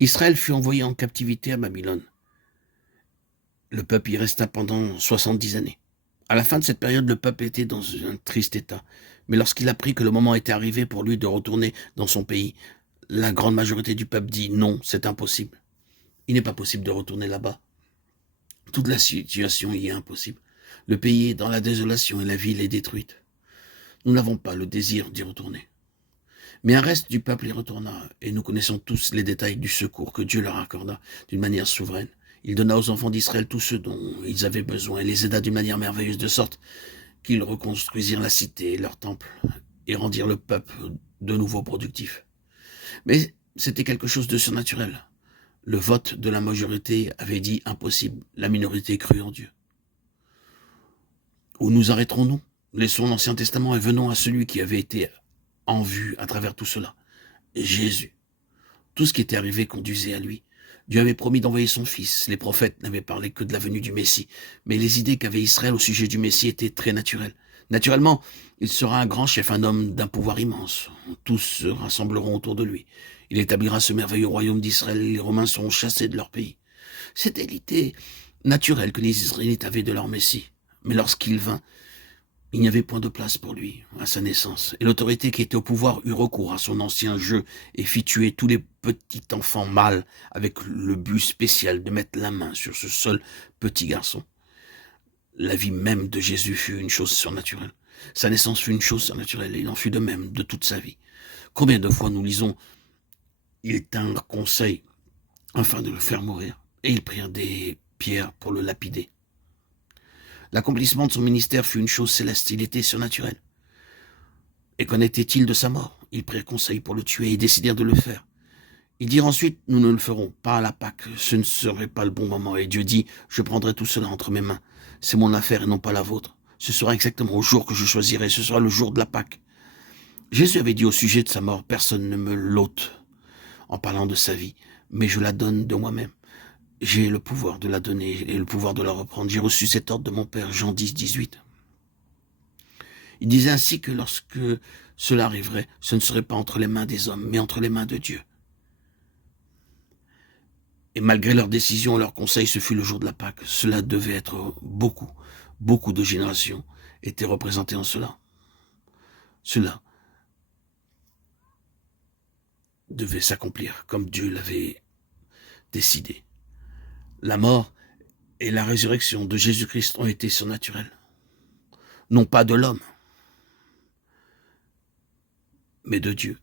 Israël fut envoyé en captivité à Babylone. Le peuple y resta pendant 70 années. À la fin de cette période, le peuple était dans un triste état. Mais lorsqu'il apprit que le moment était arrivé pour lui de retourner dans son pays, la grande majorité du peuple dit non, c'est impossible. Il n'est pas possible de retourner là-bas. Toute la situation y est impossible. Le pays est dans la désolation et la ville est détruite. Nous n'avons pas le désir d'y retourner. Mais un reste du peuple y retourna, et nous connaissons tous les détails du secours que Dieu leur accorda d'une manière souveraine. Il donna aux enfants d'Israël tout ce dont ils avaient besoin, et les aida d'une manière merveilleuse, de sorte qu'ils reconstruisirent la cité et leur temple, et rendirent le peuple de nouveau productif. Mais c'était quelque chose de surnaturel. Le vote de la majorité avait dit impossible, la minorité crut en Dieu. Où nous arrêterons-nous? Laissons l'Ancien Testament et venons à celui qui avait été en vue à travers tout cela. Jésus. Tout ce qui était arrivé conduisait à lui. Dieu avait promis d'envoyer son fils. Les prophètes n'avaient parlé que de la venue du Messie. Mais les idées qu'avait Israël au sujet du Messie étaient très naturelles. Naturellement, il sera un grand chef, un homme d'un pouvoir immense. Tous se rassembleront autour de lui. Il établira ce merveilleux royaume d'Israël et les Romains seront chassés de leur pays. C'était l'idée naturelle que les Israélites avaient de leur Messie. Mais lorsqu'il vint, il n'y avait point de place pour lui à sa naissance, et l'autorité qui était au pouvoir eut recours à son ancien jeu et fit tuer tous les petits enfants mâles avec le but spécial de mettre la main sur ce seul petit garçon. La vie même de Jésus fut une chose surnaturelle. Sa naissance fut une chose surnaturelle, et il en fut de même de toute sa vie. Combien de fois nous lisons « Ils tinrent conseil afin de le faire mourir, et ils prirent des pierres pour le lapider. » L'accomplissement de son ministère fut une chose céleste, il était surnaturel. Et qu'en était-il de sa mort? Ils prirent conseil pour le tuer et décidèrent de le faire. Ils dirent ensuite, nous ne le ferons pas à la Pâque, ce ne serait pas le bon moment. Et Dieu dit, je prendrai tout cela entre mes mains. C'est mon affaire et non pas la vôtre. Ce sera exactement au jour que je choisirai, ce sera le jour de la Pâque. Jésus avait dit au sujet de sa mort, personne ne me l'ôte en parlant de sa vie, mais je la donne de moi-même. J'ai le pouvoir de la donner et le pouvoir de la reprendre. J'ai reçu cet ordre de mon Père, Jean 10, 18. Il disait ainsi que lorsque cela arriverait, ce ne serait pas entre les mains des hommes, mais entre les mains de Dieu. Et malgré leurs décisions et leurs conseils, ce fut le jour de la Pâque. Cela devait être beaucoup de générations étaient représentées en cela. Cela devait s'accomplir comme Dieu l'avait décidé. La mort et la résurrection de Jésus-Christ ont été surnaturelles. Non pas de l'homme, mais de Dieu.